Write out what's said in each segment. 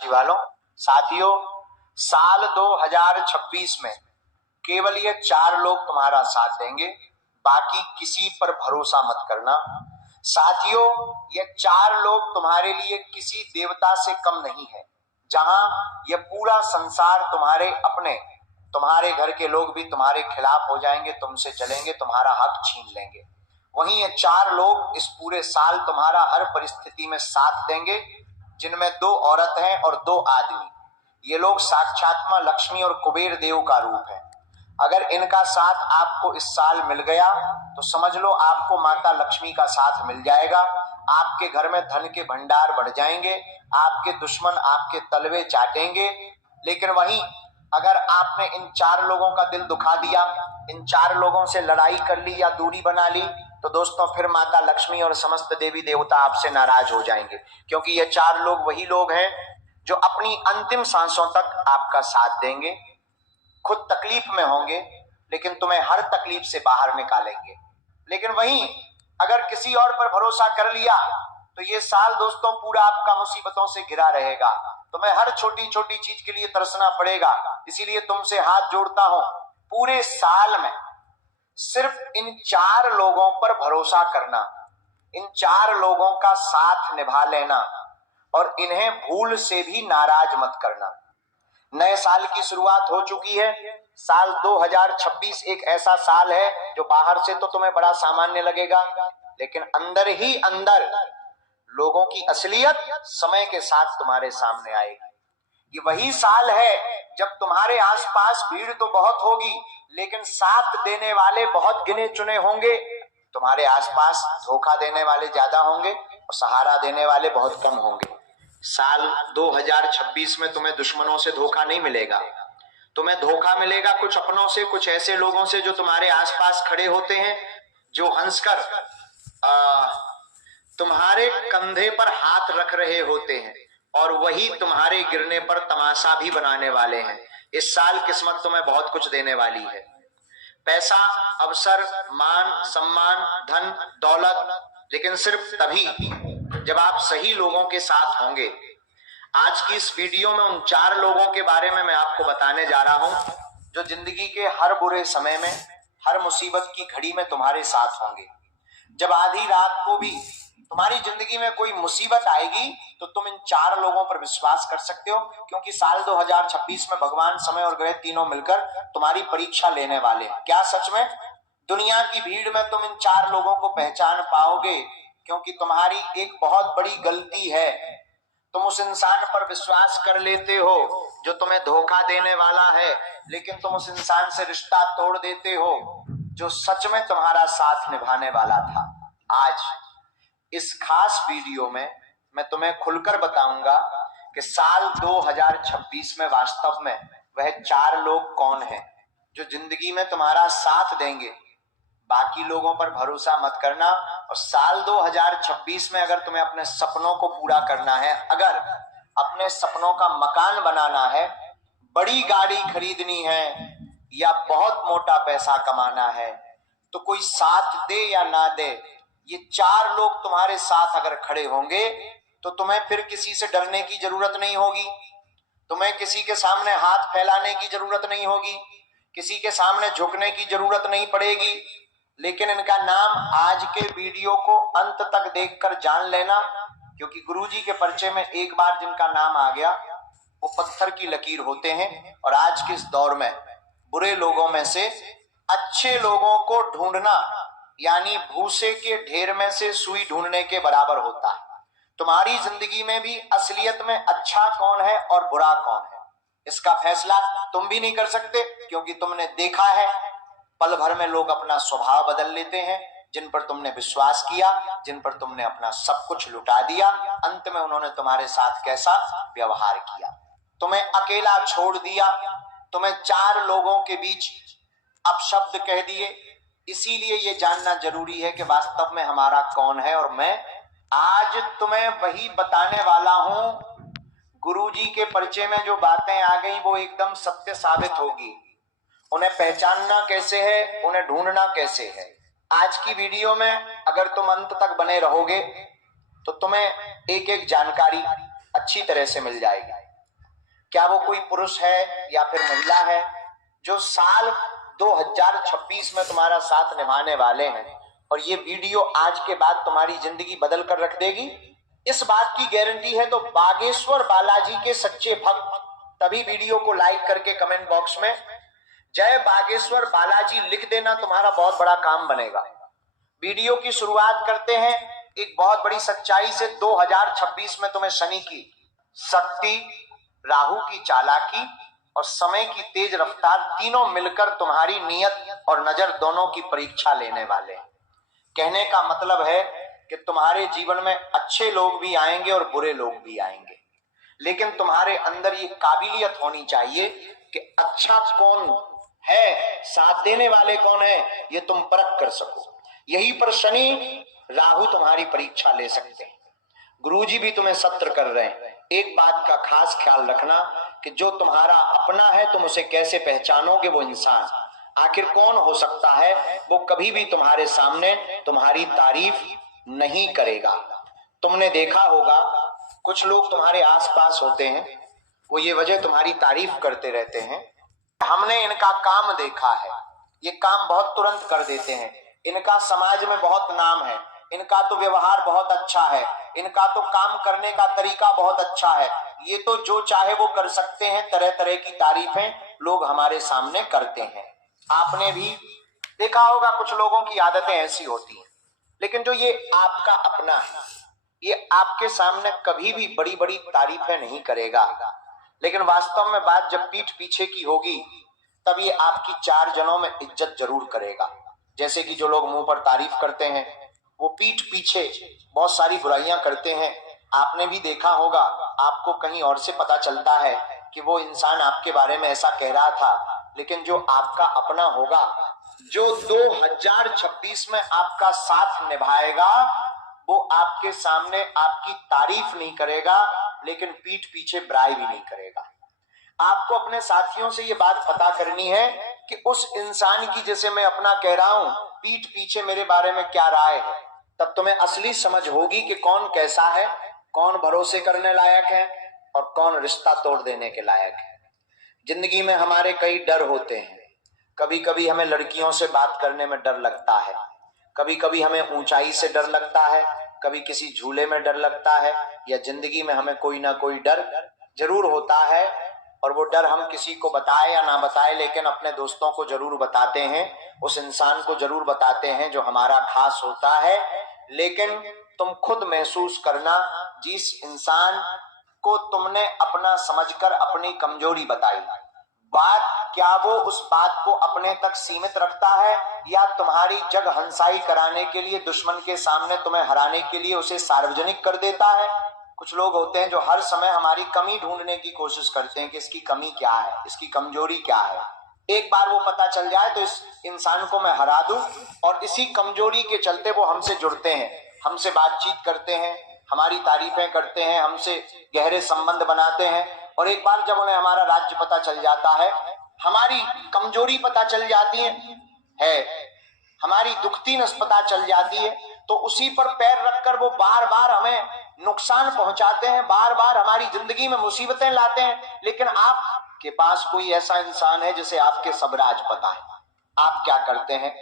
वालों, साथियों, साल 2026 में केवल ये 4 लोग तुम्हारा साथ देंगे, बाकी किसी पर भरोसा मत करना। साथियों, ये 4 लोग तुम्हारे लिए किसी देवता से कम नहीं है। जहां ये पूरा संसार तुम्हारे अपने, तुम्हारे घर के लोग भी तुम्हारे खिलाफ हो जाएंगे, तुमसे जलेंगे, तुम्हारा हक छीन लेंगे, वहीं ये 4 लोग इस पूरे साल तुम्हारा हर परिस्थिति में साथ देंगे, जिनमें 2 औरत हैं और 2 आदमी। ये लोग साक्षात मां लक्ष्मी और कुबेर देव का रूप है। अगर इनका साथ आपको इस साल मिल गया तो समझ लो आपको माता लक्ष्मी का साथ मिल जाएगा। आपके घर में धन के भंडार बढ़ जाएंगे, आपके दुश्मन आपके तलवे चाटेंगे। लेकिन वहीं अगर आपने इन 4 लोगों का दिल दुखा दिया, इन 4 लोगों से लड़ाई कर ली या दूरी बना ली, तो दोस्तों फिर माता लक्ष्मी और समस्त देवी देवता आपसे नाराज हो जाएंगे, क्योंकि ये 4 लोग वही लोग हैं जो अपनी अंतिम सांसों तक आपका साथ देंगे। खुद तकलीफ में होंगे लेकिन तुम्हें हर तकलीफ से बाहर निकालेंगे। लेकिन वहीं अगर किसी और पर भरोसा कर लिया तो ये साल दोस्तों पूरा आपका मुसीबतों से घिरा रहेगा। तुम्हें हर छोटी छोटी चीज के लिए तरसना पड़ेगा। इसीलिए तुमसे हाथ जोड़ता हूं, पूरे साल में सिर्फ इन 4 लोगों पर भरोसा करना, इन 4 लोगों का साथ निभा लेना और इन्हें भूल से भी नाराज मत करना। नए साल की शुरुआत हो चुकी है। साल 2026 एक ऐसा साल है जो बाहर से तो तुम्हें बड़ा सामान्य लगेगा, लेकिन अंदर ही अंदर लोगों की असलियत समय के साथ तुम्हारे सामने आएगी। ये वही साल है जब तुम्हारे आसपास भीड़ तो बहुत होगी, लेकिन साथ देने वाले बहुत गिने चुने होंगे। तुम्हारे आसपास धोखा देने वाले ज्यादा होंगे और सहारा देने वाले बहुत कम होंगे। साल 2026 में तुम्हें दुश्मनों से धोखा नहीं मिलेगा, तुम्हें धोखा मिलेगा कुछ अपनों से, कुछ ऐसे लोगों से जो तुम्हारे आसपास खड़े होते हैं, जो हंसकर तुम्हारे कंधे पर हाथ रख रहे होते हैं और वही तुम्हारे गिरने पर तमाशा भी बनाने वाले हैं। इस साल किस्मत तुम्हें बहुत कुछ देने वाली है। पैसा, अवसर, मान, सम्मान, धन, दौलत, लेकिन सिर्फ तभी जब आप सही लोगों के साथ होंगे। आज की इस वीडियो में उन 4 लोगों के बारे में मैं आपको बताने जा रहा हूं जो जिंदगी के हर बुरे समय में, हर मुसीबत की घड़ी में तुम्हारे साथ होंगे। जब आधी रात को भी तुम्हारी जिंदगी में कोई मुसीबत आएगी तो तुम इन 4 लोगों पर विश्वास कर सकते हो, क्योंकि साल 2026 में भगवान, समय और ग्रह तीनों मिलकर तुम्हारी परीक्षा लेने वाले हैं। क्या सच में दुनिया की भीड़ में तुम इन 4 लोगों को पहचान पाओगे? क्योंकि तुम्हारी एक बहुत बड़ी गलती है, तुम उस इंसान पर विश्वास कर लेते हो जो तुम्हें धोखा देने वाला है, लेकिन तुम उस इंसान से रिश्ता तोड़ देते हो जो सच में तुम्हारा साथ निभाने वाला था। आज इस खास वीडियो में मैं तुम्हें खुलकर बताऊंगा कि साल 2026 में वास्तव में वह 4 लोग कौन हैं जो जिंदगी में तुम्हारा साथ देंगे। बाकी लोगों पर भरोसा मत करना। और साल 2026 में अगर तुम्हें अपने सपनों को पूरा करना है, अगर अपने सपनों का मकान बनाना है, बड़ी गाड़ी खरीदनी है या बहुत मोटा पैसा कमाना है, तो कोई साथ दे या ना दे, ये 4 लोग तुम्हारे साथ अगर खड़े होंगे तो तुम्हें फिर किसी से डरने की जरूरत नहीं होगी, तुम्हें किसी के सामने हाथ फैलाने की जरूरत नहीं होगी, किसी के सामने झुकने की जरूरत नहीं पड़ेगी। लेकिन इनका नाम आज के वीडियो को अंत तक देखकर जान लेना, क्योंकि गुरुजी के परिचय में एक बार जिनका नाम आ गया वो पत्थर की लकीर होते हैं। और आज के इस दौर में बुरे लोगों में से अच्छे लोगों को ढूंढना यानी भूसे के ढेर में से सुई ढूंढने के बराबर होता है। तुम्हारी जिंदगी में भी असलियत में अच्छा कौन है और बुरा कौन है, इसका फैसला तुम भी नहीं कर सकते, क्योंकि तुमने देखा है पल भर में लोग अपना स्वभाव बदल लेते हैं। जिन पर तुमने विश्वास किया, जिन पर तुमने अपना सब कुछ लुटा दिया, अंत में उन्होंने तुम्हारे साथ कैसा व्यवहार किया, तुम्हें अकेला छोड़ दिया, तुम्हें 4 लोगों के बीच अपशब्द कह दिए। इसीलिए ये जानना जरूरी है कि वास्तव में हमारा कौन है। और मैं आज तुम्हें वही बताने वाला हूं। गुरुजी के परिचय में जो बातें आ गई वो एकदम सत्य साबित होगी। उन्हें पहचानना कैसे है, उन्हें ढूंढना कैसे है, आज की वीडियो में अगर तुम अंत तक बने रहोगे तो तुम्हें एक एक जानकारी अच्छी तरह से मिल जाएगी। क्या वो कोई पुरुष है या फिर महिला है, जो साल 2026 में तुम्हारा साथ निभाने वाले हैं, और ये वीडियो आज के बाद तुम्हारी जिंदगी बदल कर रख देगी, इस बात की गारंटी है। तो बागेश्वर बालाजी के सच्चे भक्त तभी वीडियो को लाइक करके कमेंट बॉक्स में जय बागेश्वर बालाजी लिख देना, तुम्हारा बहुत बड़ा काम बनेगा। वीडियो की शुरुआत करते हैं एक बहुत बड़ी सच्चाई से। 2026 में तुम्हें शनि की शक्ति, राहु की चालाकी और समय की तेज रफ्तार तीनों मिलकर तुम्हारी नियत और नजर दोनों की परीक्षा लेने वाले हैं। कहने का मतलब है कि तुम्हारे जीवन में अच्छे लोग भी आएंगे और बुरे लोग भी आएंगे, लेकिन तुम्हारे अंदर ये काबिलियत होनी चाहिए कि अच्छा कौन है, साथ देने वाले कौन है, ये तुम परख कर सको। यही पर शनि राहु तुम्हारी परीक्षा ले सकते हैं। गुरुजी भी तुम्हें सत्र कर रहे हैं। एक बात का खास ख्याल रखना कि जो तुम्हारा अपना है तुम उसे कैसे पहचानोगे। वो इंसान आखिर कौन हो सकता है, वो कभी भी तुम्हारे सामने तुम्हारी तारीफ नहीं करेगा। तुमने देखा होगा कुछ लोग तुम्हारे आसपास होते हैं, वो ये वजह तुम्हारी तारीफ करते रहते हैं, हमने इनका काम देखा है, ये काम बहुत तुरंत कर देते हैं, इनका समाज में बहुत नाम है, इनका तो व्यवहार बहुत अच्छा है, इनका तो काम करने का तरीका बहुत अच्छा है, ये तो जो चाहे वो कर सकते हैं। तरह तरह की तारीफें लोग हमारे सामने करते हैं। आपने भी देखा होगा कुछ लोगों की आदतें ऐसी होती हैं, लेकिन जो ये आपका अपना है, ये आपके सामने कभी भी बड़ी बड़ी तारीफें नहीं करेगा, लेकिन वास्तव में बात जब पीठ पीछे की होगी तब ये आपकी चार जनों में इज्जत जरूर करेगा। जैसे कि जो लोग मुंह पर तारीफ करते हैं वो पीठ पीछे बहुत सारी बुराइयां करते हैं। आपने भी देखा होगा, आपको कहीं और से पता चलता है कि वो इंसान आपके बारे में ऐसा कह रहा था, लेकिन जो आपका अपना होगा, जो 2026 में आपका साथ निभाएगा, वो आपके सामने आपकी तारीफ नहीं करेगा, लेकिन पीठ पीछे बुराई भी नहीं करेगा। आपको अपने साथियों से ये बात पता करनी है कि उस इंसान की, जैसे मैं अपना कह रहा हूं, पीठ पीछे मेरे बारे में क्या राय है, तब तुम्हें असली समझ होगी कि कौन कैसा है, कौन भरोसे करने लायक है और कौन रिश्ता तोड़ देने के लायक है। जिंदगी में हमारे कई डर होते हैं। कभी कभी हमें लड़कियों से बात करने में डर लगता है, कभी कभी हमें ऊंचाई से डर लगता है, कभी किसी झूले में डर लगता है, या जिंदगी में हमें कोई ना कोई डर जरूर होता है। और वो डर हम किसी को बताए या ना बताए, लेकिन अपने दोस्तों को जरूर बताते हैं, उस इंसान को जरूर बताते हैं जो हमारा खास होता है। लेकिन तुम खुद महसूस करना, जिस इंसान को तुमने अपना समझकर अपनी कमजोरी बताई, बात क्या वो उस बात को अपने तक सीमित रखता है, या तुम्हारी जग हंसाई कराने के लिए, दुश्मन के सामने तुम्हें हराने के लिए उसे सार्वजनिक कर देता है। कुछ लोग होते हैं जो हर समय हमारी कमी ढूंढने की कोशिश करते हैं कि इसकी कमी क्या है, इसकी कमजोरी क्या है। एक बार वो पता चल जाए तो इस इंसान को मैं हरा दूं, और इसी कमजोरी के चलते वो हमसे जुड़ते हैं, हमसे बातचीत करते हैं, हमारी तारीफें करते हैं, हमसे गहरे संबंध बनाते हैं। और एक बार जब उन्हें हमारा राज्य पता चल जाता है, हमारी कमजोरी पता चल जाती है, हमारी दुखती नस पता चल जाती है, तो उसी पर पैर रखकर वो बार बार हमें नुकसान पहुंचाते हैं, बार बार हमारी जिंदगी में मुसीबतें लाते हैं। लेकिन आपके पास कोई ऐसा इंसान है जिसे आपके सब राज पता है, आप क्या करते हैं,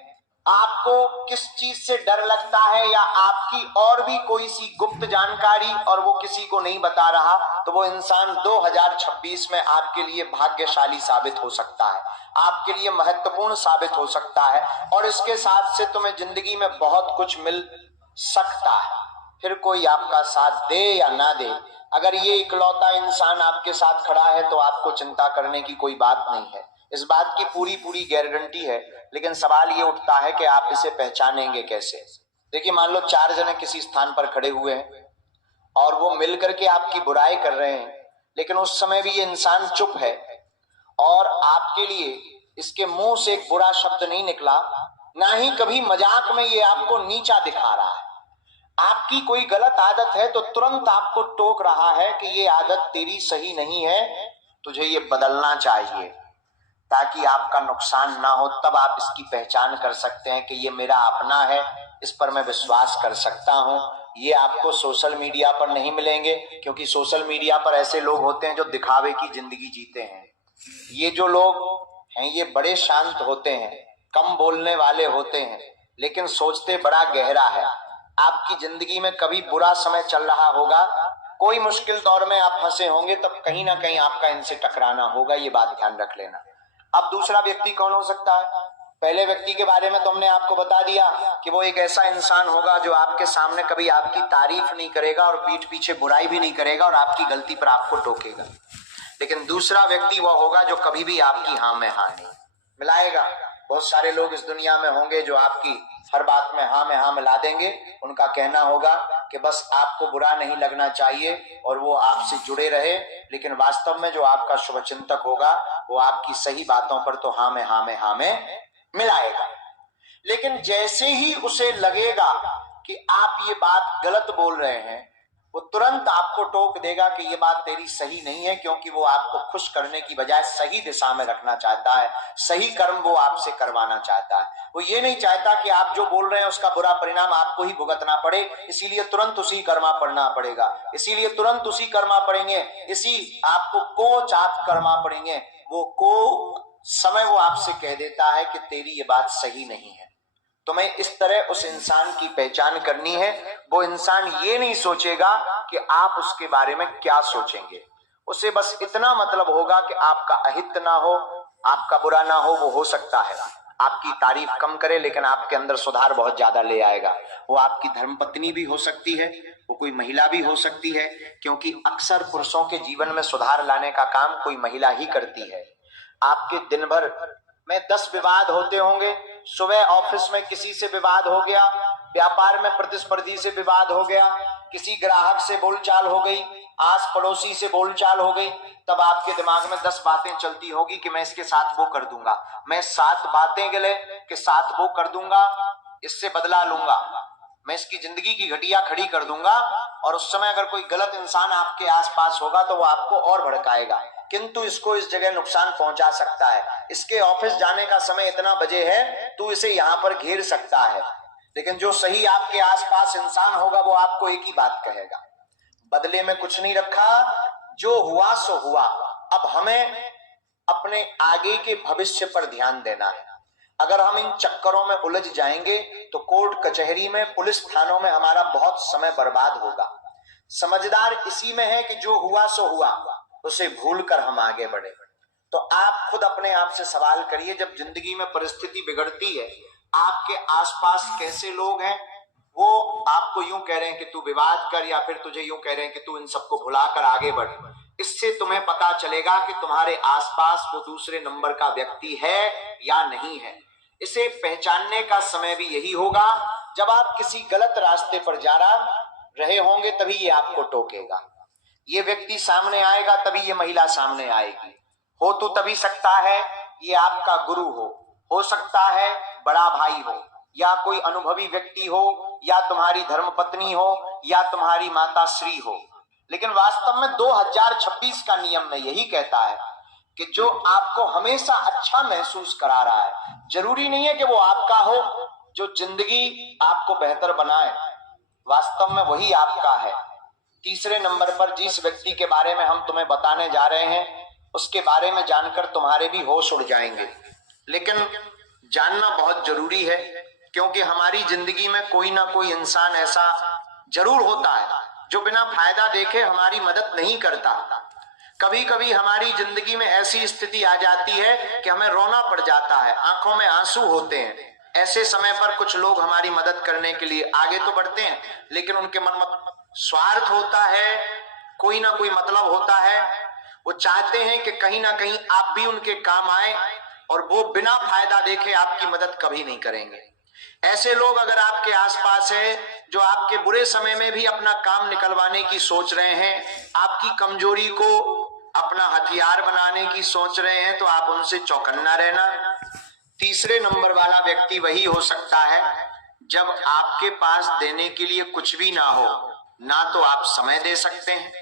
आपको किस चीज से डर लगता है, या आपकी और भी कोई सी गुप्त जानकारी और वो किसी को नहीं बता रहा, तो वो इंसान 2026 में आपके लिए भाग्यशाली साबित हो सकता है, आपके लिए महत्वपूर्ण साबित हो सकता है, और इसके साथ से तुम्हें जिंदगी में बहुत कुछ मिल सकता है। फिर कोई आपका साथ दे या ना दे, अगर ये इकलौता इंसान आपके साथ खड़ा है तो आपको चिंता करने की कोई बात नहीं है। इस बात की पूरी पूरी गारंटी है, लेकिन सवाल ये उठता है कि आप इसे पहचानेंगे कैसे। देखिए, मान लो 4 जने किसी स्थान पर खड़े हुए हैं और वो मिलकर के आपकी बुराई कर रहे हैं, लेकिन उस समय भी ये इंसान चुप है और आपके लिए इसके मुंह से एक बुरा शब्द नहीं निकला, ना ही कभी मजाक में ये आपको नीचा दिखा रहा है। आपकी कोई गलत आदत है तो तुरंत आपको टोक रहा है कि ये आदत तेरी सही नहीं है, तुझे ये बदलना चाहिए, ताकि आपका नुकसान ना हो। तब आप इसकी पहचान कर सकते हैं कि ये मेरा अपना है, इस पर मैं विश्वास कर सकता हूं, ये आपको सोशल मीडिया पर नहीं मिलेंगे, क्योंकि सोशल मीडिया पर ऐसे लोग होते हैं जो दिखावे की जिंदगी जीते हैं। ये जो लोग हैं ये बड़े शांत होते हैं, कम बोलने वाले होते हैं, लेकिन सोचते बड़ा गहरा है। आपकी जिंदगी में कभी बुरा समय चल रहा होगा, कोई मुश्किल दौर में आप फंसे होंगे, तब कहीं ना कहीं आपका इनसे टकराना होगा, ये बात ध्यान रख लेना। अब दूसरा व्यक्ति कौन हो सकता है? पहले व्यक्ति के बारे में तो हमने आपको बता दिया कि वो एक ऐसा इंसान होगा जो आपके सामने कभी आपकी तारीफ नहीं करेगा और पीठ पीछे बुराई भी नहीं करेगा और आपकी गलती पर आपको टोकेगा। लेकिन दूसरा व्यक्ति वो होगा जो कभी भी आपकी हाँ में हाँ नहीं मिलाएगा। बहुत सारे लोग इस दुनिया में होंगे जो आपकी हर बात में हाँ मिला देंगे। उनका कहना होगा कि बस आपको बुरा नहीं लगना चाहिए और वो आपसे जुड़े रहे, लेकिन वास्तव में जो आपका शुभचिंतक होगा वो आपकी सही बातों पर तो हाँ में मिलाएगा। लेकिन जैसे ही उसे लगेगा कि आप ये बात गलत बोल रहे हैं, वो तुरंत आपको टोक देगा कि ये बात तेरी सही नहीं है, क्योंकि वो आपको खुश करने की बजाय सही दिशा में रखना चाहता है। सही कर्म वो आपसे करवाना चाहता है। वो ये नहीं चाहता कि आप जो बोल रहे हैं उसका बुरा परिणाम आपको ही भुगतना पड़े, इसीलिए तुरंत उसी कर्मा पड़ना पड़ेगा, इसीलिए तुरंत उसी कर्मा पड़ेंगे, इसी आपको को चाप कर्मा पड़ेंगे। वो को समय वो आपसे कह देता है कि तेरी ये बात सही नहीं है। तुम्हें इस तरह उस इंसान की पहचान करनी है। वो इंसान ये नहीं सोचेगा कि आप उसके बारे में क्या सोचेंगे, उसे बस इतना मतलब होगा कि आपका अहित ना हो, आपका बुरा ना हो। वो हो सकता है आपकी तारीफ कम करे, लेकिन आपके अंदर सुधार बहुत ज्यादा ले आएगा। वो आपकी धर्मपत्नी भी हो सकती है, वो कोई महिला भी हो सकती है, क्योंकि अक्सर पुरुषों के जीवन में सुधार लाने का काम कोई महिला ही करती है। आपके दिन भर में 10 विवाद होते होंगे। सुबह ऑफिस में किसी से विवाद हो गया, व्यापार में प्रतिस्पर्धी से विवाद हो गया, किसी ग्राहक से बोलचाल हो गई, आस पड़ोसी से बोलचाल हो गई, तब आपके दिमाग में 10 बातें चलती होगी कि मैं इसके साथ वो कर दूंगा, मैं 7 बातें गले के साथ वो कर दूंगा, इससे बदला लूंगा, मैं इसकी जिंदगी की घटिया खड़ी कर दूंगा। और उस समय अगर कोई गलत इंसान आपके आसपास होगा तो वो आपको और भड़काएगा, किंतु इसको इस जगह नुकसान पहुंचा सकता है, इसके ऑफिस जाने का समय इतना बजे है, तू इसे यहां पर घेर सकता है। लेकिन जो सही आपके आसपास इंसान होगा वो आपको एक ही बात कहेगा, बदले में कुछ नहीं रखा, जो हुआ सो हुआ। अब हमें अपने आगे के भविष्य पर ध्यान देना है। अगर हम इन चक्करों में उलझ जाएंगे तो कोर्ट कचहरी में, पुलिस थानों में हमारा बहुत समय बर्बाद होगा। समझदार इसी में है कि जो हुआ सो हुआ, उसे भूलकर हम आगे बढ़े। तो आप खुद अपने आप से सवाल करिए, जब जिंदगी में परिस्थिति बिगड़ती है, आपके आसपास कैसे लोग हैं? वो आपको यूं कह रहे हैं कि तू विवाद कर, या फिर तुझे यूं कह रहे हैं कि तू इन सबको भुलाकर आगे बढ़। इससे तुम्हें पता चलेगा कि तुम्हारे आसपास वो दूसरे नंबर का व्यक्ति है या नहीं है। इसे पहचानने का समय भी यही होगा जब आप किसी गलत रास्ते पर जा रहे होंगे, तभी ये आपको टोकेगा। ये व्यक्ति सामने आएगा तभी ये महिला सामने आएगी। हो तो तभी सकता है ये आपका गुरु हो सकता है बड़ा भाई हो, या कोई अनुभवी व्यक्ति हो, या तुम्हारी धर्मपत्नी हो, या तुम्हारी माता श्री हो। लेकिन वास्तव में 2026 का नियम में यही कहता है कि जो आपको हमेशा अच्छा महसूस करा रहा है, जरूरी नहीं है कि वो आपका हो। जो जिंदगी आपको बेहतर बनाए, वास्तव में वही आपका है। तीसरे नंबर पर जिस व्यक्ति के बारे में हम तुम्हें बताने जा रहे हैं, उसके बारे में जानकर तुम्हारे भी होश उड़ जाएंगे। लेकिन जानना बहुत जरूरी है, क्योंकि हमारी जिंदगी में कोई ना कोई इंसान ऐसा जरूर होता है जो बिना फायदा देखे हमारी मदद नहीं करता। कभी कभी हमारी जिंदगी में ऐसी स्थिति आ जाती है कि हमें रोना पड़ जाता है, आंखों में आंसू होते हैं। ऐसे समय पर कुछ लोग हमारी मदद करने के लिए आगे तो बढ़ते हैं, लेकिन उनके मन में स्वार्थ होता है, कोई ना कोई मतलब होता है। वो चाहते हैं कि कहीं ना कहीं आप भी उनके काम आए, और वो बिना फायदा देखे आपकी मदद कभी नहीं करेंगे। ऐसे लोग अगर आपके आसपास है जो आपके बुरे समय में भी अपना काम निकलवाने की सोच रहे हैं, आपकी कमजोरी को अपना हथियार बनाने की सोच रहे हैं, तो आप उनसे चौकन्ना रहना। तीसरे नंबर वाला व्यक्ति वही हो सकता है जब आपके पास देने के लिए कुछ भी ना हो, ना तो आप समय दे सकते हैं,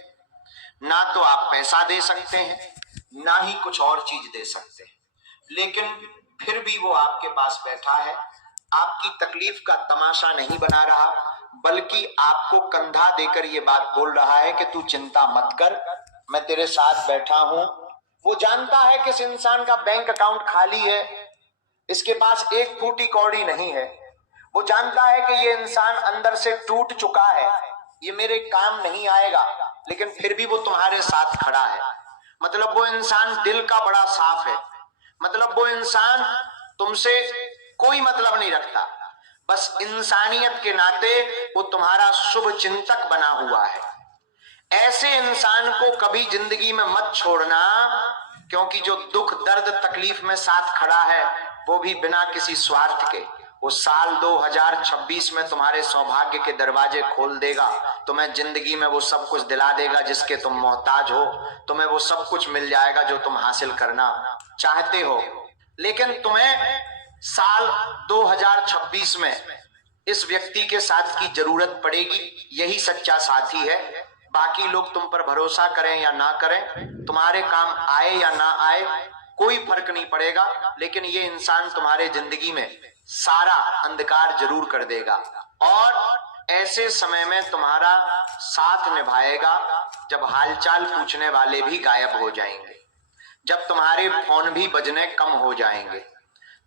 ना तो आप पैसा दे सकते हैं, ना ही कुछ और चीज दे सकते हैं, लेकिन फिर भी वो आपके पास बैठा है, आपकी तकलीफ का तमाशा नहीं बना रहा, बल्कि आपको कंधा देकर ये बात बोल रहा है कि तू चिंता मत कर, मैं तेरे साथ बैठा हूं। वो जानता है कि इस इंसान का बैंक अकाउंट खाली है, इसके पास एक फूटी कौड़ी नहीं है। वो जानता है कि ये इंसान अंदर से टूट चुका है, ये मेरे काम नहीं आएगा, लेकिन फिर भी वो तुम्हारे साथ खड़ा है। मतलब वो इंसान दिल का बड़ा साफ है, मतलब वो इंसान तुमसे कोई मतलब नहीं रखता, बस इंसानियत के नाते वो तुम्हारा शुभ चिंतक बना हुआ है। ऐसे इंसान को कभी जिंदगी में मत छोड़ना, क्योंकि जो दुख दर्द तकलीफ में साथ खड़ा है वो भी बिना किसी स्वार्थ के, वो साल 2026 में तुम्हारे सौभाग्य के दरवाजे खोल देगा। तुम्हें जिंदगी में वो सब कुछ दिला देगा जिसके तुम मोहताज हो, तुम्हें वो सब कुछ मिल जाएगा जो तुम हासिल करना चाहते हो। लेकिन तुम्हें साल 2026 में इस व्यक्ति के साथ की जरूरत पड़ेगी, यही सच्चा साथी है। बाकी लोग तुम पर भरोसा करें या ना करें, तुम्हारे काम आए या ना आए, कोई फर्क नहीं पड़ेगा, लेकिन ये इंसान तुम्हारे जिंदगी में सारा अंधकार जरूर कर देगा और ऐसे समय में तुम्हारा साथ निभाएगा जब हालचाल पूछने वाले भी गायब हो जाएंगे, जब तुम्हारे फोन भी बजने कम हो जाएंगे,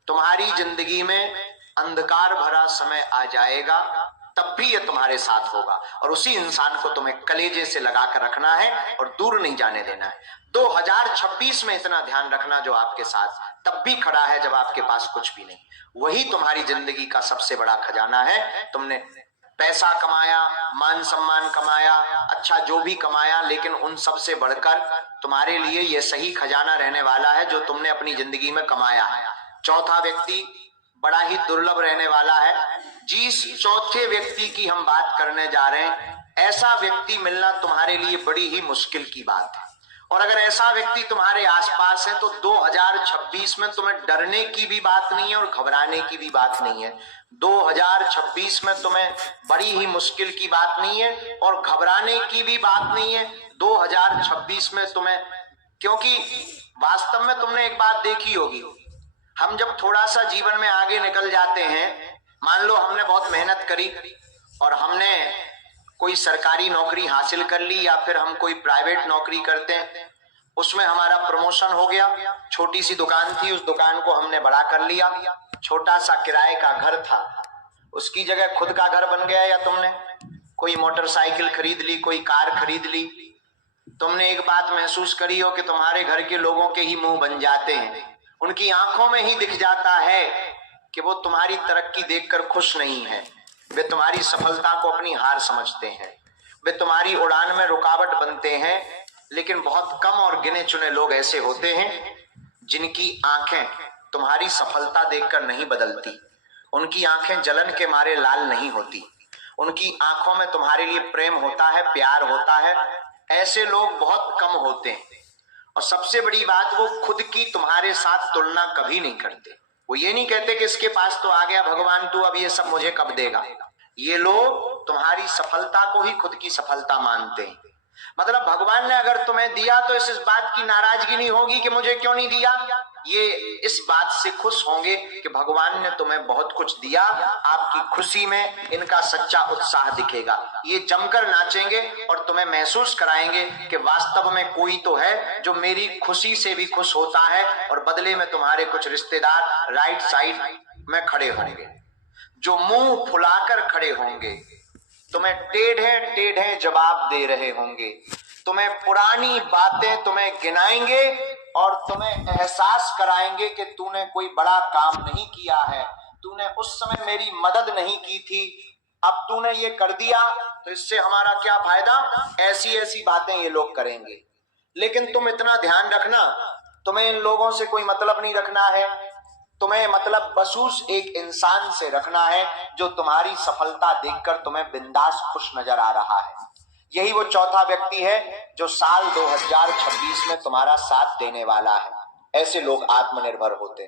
तुम्हारी जिंदगी में अंधकार भरा समय आ जाएगा, तब भी ये तुम्हारे साथ होगा। और उसी इंसान को तुम्हें कलेजे से लगा कर रखना है और दूर नहीं जाने देना है। 2026 में इतना ध्यान रखना, जो आपके साथ तब भी खड़ा है जब आपके पास कुछ भी नहीं, वही तुम्हारी जिंदगी का सबसे बड़ा खजाना है। तुमने पैसा कमाया, मान सम्मान कमाया, अच्छा जो भी कमाया, लेकिन उन सब से बढ़कर तुम्हारे लिए यह सही खजाना रहने वाला है जो तुमने अपनी जिंदगी में कमाया है। चौथा व्यक्ति बड़ा ही दुर्लभ रहने वाला है। जिस चौथे व्यक्ति की हम बात करने जा रहे हैं, ऐसा व्यक्ति मिलना तुम्हारे लिए बड़ी ही मुश्किल की बात है। और अगर ऐसा व्यक्ति तुम्हारे आसपास है तो 2026 में तुम्हें डरने की भी बात नहीं है और घबराने की भी बात नहीं है। 2026 में तुम्हें बड़ी ही मुश्किल की बात नहीं है और घबराने की भी बात नहीं है 2026 में तुम्हें, क्योंकि वास्तव में तुमने एक बात देखी होगी, हम जब थोड़ा सा जीवन में आगे निकल जाते हैं, मान लो हमने बहुत मेहनत करी और हमने कोई सरकारी नौकरी हासिल कर ली या फिर हम कोई प्राइवेट नौकरी करते हैं, उसमें हमारा प्रमोशन हो गया, छोटी सी दुकान थी उस दुकान को हमने बड़ा कर लिया, छोटा सा किराए का घर था उसकी जगह खुद का घर बन गया, या तुमने कोई मोटरसाइकिल खरीद ली, कोई कार खरीद ली। तुमने एक बात महसूस करी हो कि तुम्हारे घर के लोगों के ही मुंह बन जाते हैं, उनकी आंखों में ही दिख जाता है कि वो तुम्हारी तरक्की देखकर खुश नहीं है, वे तुम्हारी सफलता को अपनी हार समझते हैं, वे तुम्हारी उड़ान में रुकावट बनते हैं। लेकिन बहुत कम और गिने चुने लोग ऐसे होते हैं जिनकी आंखें तुम्हारी सफलता देखकर नहीं बदलती, उनकी आंखें जलन के मारे लाल नहीं होती, उनकी आंखों में तुम्हारे लिए प्रेम होता है, प्यार होता है। ऐसे लोग बहुत कम होते हैं। और सबसे बड़ी बात, वो खुद की तुम्हारे साथ तुलना कभी नहीं करते। वो ये नहीं कहते कि इसके पास तो आ गया भगवान, तू अब ये सब मुझे कब देगा। ये लोग तुम्हारी सफलता को ही खुद की सफलता मानते हैं। मतलब भगवान ने अगर तुम्हें दिया तो इस बात की नाराजगी नहीं होगी कि मुझे क्यों नहीं दिया, ये इस बात से खुश होंगे कि भगवान ने तुम्हें बहुत कुछ दिया, आपकी खुशी में इनका सच्चा उत्साह दिखेगा। ये जमकर नाचेंगे और तुम्हें महसूस कराएंगे कि वास्तव में कोई तो है जो मेरी खुशी से भी खुश होता है, और बदले में तुम्हारे कुछ रिश्तेदार राइट साइड में खड़े होंगे जो मुंह फुलाकर खड़े होंगे, तुम्हें टेढ़े टेढ़े जवाब दे रहे होंगे, तुम्हें पुरानी बातें तुम्हें गिनाएंगे और तुम्हें एहसास कराएंगे कि तूने कोई बड़ा काम नहीं किया है, तूने उस समय मेरी मदद नहीं की थी, अब तूने ये कर दिया तो इससे हमारा क्या फायदा। ऐसी ऐसी बातें ये लोग करेंगे। लेकिन तुम इतना ध्यान रखना, तुम्हें इन लोगों से कोई मतलब नहीं रखना है, तुम्हें मतलब बसूस एक इंसान से रखना है जो तुम्हारी सफलता देखकर तुम्हें बिंदास खुश नजर आ रहा है। यही वो चौथा व्यक्ति है जो साल 2026 में तुम्हारा साथ देने वाला है। ऐसे लोग आत्मनिर्भर होते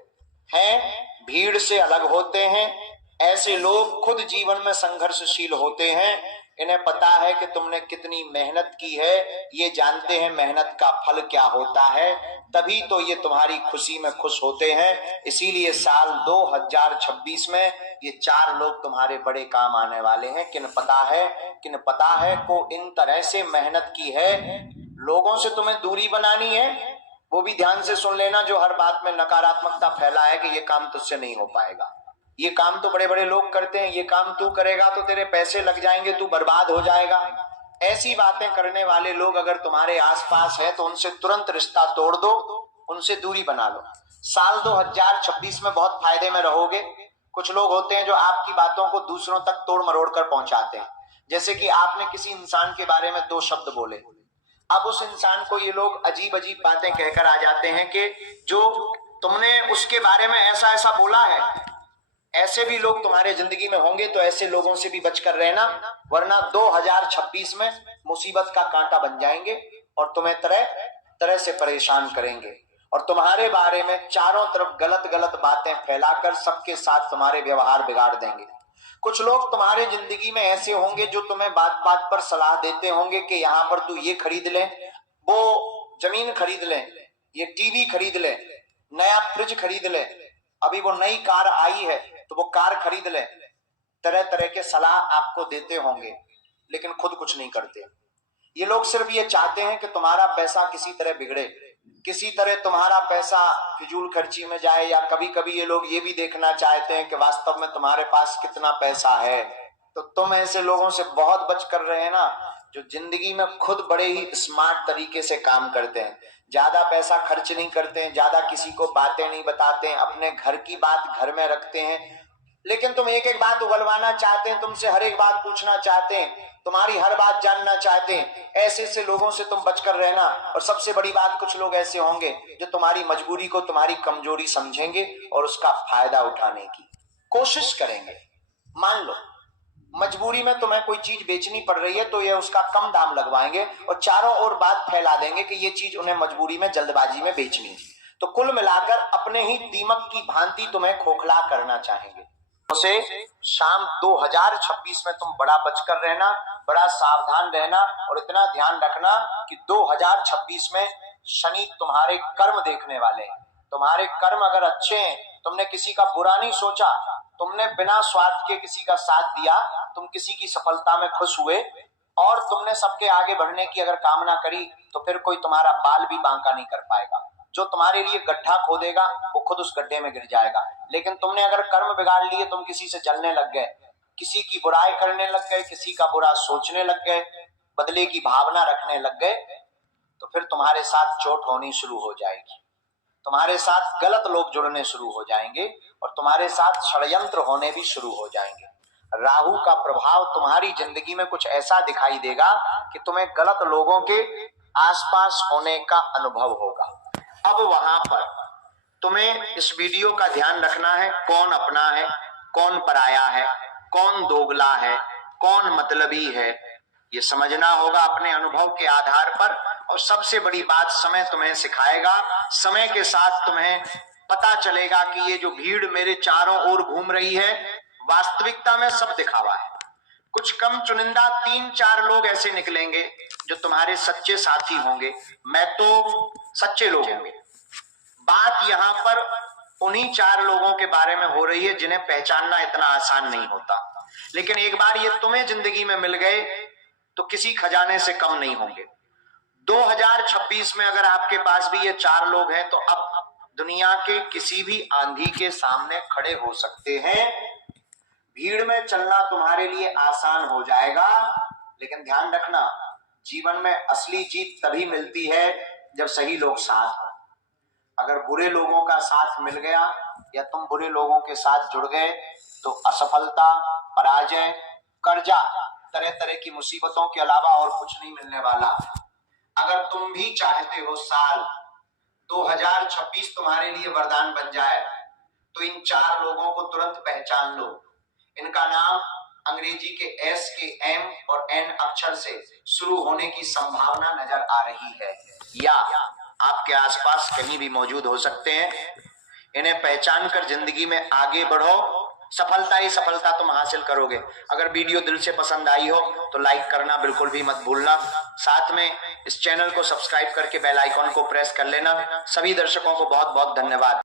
हैं, भीड़ से अलग होते हैं, ऐसे लोग खुद जीवन में संघर्षशील होते हैं, इन्हें पता है कि तुमने कितनी मेहनत की है, ये जानते हैं मेहनत का फल क्या होता है, तभी तो ये तुम्हारी खुशी में खुश होते हैं। इसीलिए साल 2026 में ये 4 लोग तुम्हारे बड़े काम आने वाले हैं। किन पता है को इन तरह से मेहनत की है, लोगों से तुम्हें दूरी बनानी है। वो भी ध्यान से सुन लेना जो हर बात में नकारात्मकता फैला है कि ये काम तुझसे नहीं हो पाएगा, ये काम तो बड़े बड़े लोग करते हैं, ये काम तू करेगा तो तेरे पैसे लग जाएंगे, तू बर्बाद हो जाएगा। ऐसी बातें करने वाले लोग अगर तुम्हारे आसपास है तो उनसे तुरंत रिश्ता तोड़ दो, उनसे दूरी बना लो। साल 2026 में बहुत फायदे में रहोगे। कुछ लोग होते हैं जो आपकी बातों को दूसरों तक तोड़ मरोड़ कर पहुंचाते हैं। जैसे कि आपने किसी इंसान के बारे में 2 शब्द बोले, अब उस इंसान को ये लोग अजीब अजीब बातें कहकर आ जाते हैं कि जो तुमने उसके बारे में ऐसा ऐसा बोला है। ऐसे भी लोग तुम्हारे जिंदगी में होंगे, तो ऐसे लोगों से भी बचकर रहना, वरना 2026 में मुसीबत का कांटा बन जाएंगे और तुम्हें तरह तरह से परेशान करेंगे और तुम्हारे बारे में चारों तरफ गलत गलत बातें फैलाकर सबके साथ तुम्हारे व्यवहार बिगाड़ देंगे। कुछ लोग तुम्हारे जिंदगी में ऐसे होंगे जो तुम्हें बात बात पर सलाह देते होंगे कि यहाँ पर तू ये खरीद ले, वो जमीन खरीद ले, ये टीवी खरीद ले, नया फ्रिज खरीद ले, अभी वो नई कार आई है तो वो कार खरीद ले। तरह तरह के सलाह आपको देते होंगे, लेकिन खुद कुछ नहीं करते। ये लोग सिर्फ ये चाहते हैं कि तुम्हारा पैसा किसी तरह बिगड़े, किसी तरह तुम्हारा पैसा फिजूल खर्ची में जाए, या कभी कभी ये लोग ये भी देखना चाहते हैं कि वास्तव में तुम्हारे पास कितना पैसा है। तो तुम ऐसे लोगों से बहुत बच कर रहे हैं ना, जो जिंदगी में खुद बड़े ही स्मार्ट तरीके से काम करते हैं, ज्यादा पैसा खर्च नहीं करते हैं, ज्यादा किसी को बातें नहीं बताते हैं, अपने घर की बात घर में रखते हैं। लेकिन तुम एक एक बात उगलवाना चाहते हैं, तुमसे हर एक बात पूछना चाहते हैं, तुम्हारी हर बात जानना चाहते हैं। ऐसे ऐसे लोगों से तुम बचकर रहना। और सबसे बड़ी बात, कुछ लोग ऐसे होंगे जो तुम्हारी मजबूरी को तुम्हारी कमजोरी समझेंगे और उसका फायदा उठाने की कोशिश करेंगे। मान लो मजबूरी में तुम्हें कोई चीज बेचनी पड़ रही है तो ये उसका कम दाम लगवाएंगे और चारों ओर बात फैला देंगे कि ये चीज उन्हें मजबूरी में जल्दबाजी में बेचनी है। तो कुल मिलाकर अपने ही दीमक की भांति तुम्हें खोखला करना चाहेंगे। उसे शाम 2026 में तुम बड़ा बचकर रहना, बड़ा सावधान रहना और इतना ध्यान रखना कि 2026 में शनि तुम्हारे कर्म देखने वाले हैं। तुम्हारे कर्म अगर अच्छे हैं, तुमने किसी का बुरा नहीं सोचा, तुमने बिना स्वार्थ के किसी का साथ दिया, तुम किसी की सफलता में खुश हुए और तुमने सबके आगे बढ़ने की अगर कामना करी, तो फिर कोई तुम्हारा बाल भी बांका नहीं कर पाएगा। जो तुम्हारे लिए गड्ढा खोदेगा वो खुद उस गड्ढे में गिर जाएगा। लेकिन तुमने अगर कर्म बिगाड़ लिए, तुम किसी से जलने लग गए, किसी की बुराई करने लग गए, किसी का बुरा सोचने लग गए, बदले की भावना रखने लग गए, तो फिर तुम्हारे साथ चोट होनी शुरू हो जाएगी, तुम्हारे साथ गलत लोग जुड़ने शुरू हो जाएंगे और तुम्हारे साथ षड्यंत्र होने भी शुरू हो जाएंगे। राहु का प्रभाव तुम्हारी जिंदगी में कुछ ऐसा दिखाई देगा कि तुम्हें गलत लोगों के आसपास होने का अनुभव होगा। अब वहां पर तुम्हें इस वीडियो का ध्यान रखना है, कौन अपना है, कौन पराया है, कौन दोगला है, कौन मतलबी है, ये समझना होगा अपने अनुभव के आधार पर। और सबसे बड़ी बात, समय तुम्हें सिखाएगा। समय के साथ तुम्हें पता चलेगा कि ये जो भीड़ मेरे चारों ओर घूम रही है, वास्तविकता में सब दिखावा है। कुछ कम चुनिंदा 3-4 लोग ऐसे निकलेंगे जो तुम्हारे सच्चे साथी होंगे। मैं तो सच्चे लोग होंगे। बात यहाँ पर उन्हीं 4 लोगों के बारे में हो रही है जिन्हें पहचानना इतना आसान नहीं होता। लेकिन एक बार ये तुम्हें जिंदगी में मिल गए तो किसी खजाने से कम नहीं होंगे। 2026 में अगर आपके पास भी ये 4 लोग हैं तो अब दुनिया के किसी भी आंधी के सामने खड़े हो सकते हैं। भीड़ में चलना तुम्हारे लिए आसान हो जाएगा, लेकिन ध्यान रखना, जीवन में असली जीत तभी मिलती है जब सही लोग साथ हो। अगर बुरे लोगों का साथ मिल गया या तुम बुरे लोगों के साथ जुड़ गए तो असफलता, पराजय, कर्जा, तरह तरह की मुसीबतों के अलावा और कुछ नहीं मिलने वाला। अगर तुम भी चाहते हो साल 2026 तुम्हारे लिए वरदान बन जाए, तो इन 4 लोगों को तुरंत पहचान लो। इनका नाम अंग्रेजी के एस, के एम और एन अक्षर से शुरू होने की संभावना नजर आ रही है, या आपके आसपास कहीं भी मौजूद हो सकते हैं। इन्हें पहचान कर जिंदगी में आगे बढ़ो सफलता ही सफलता तुम हासिल करोगे। अगर वीडियो दिल से पसंद आई हो तो लाइक करना बिल्कुल भी मत भूलना। साथ में इस चैनल को सब्सक्राइब करके बेल आइकॉन को प्रेस कर लेना। सभी दर्शकों को बहुत बहुत धन्यवाद।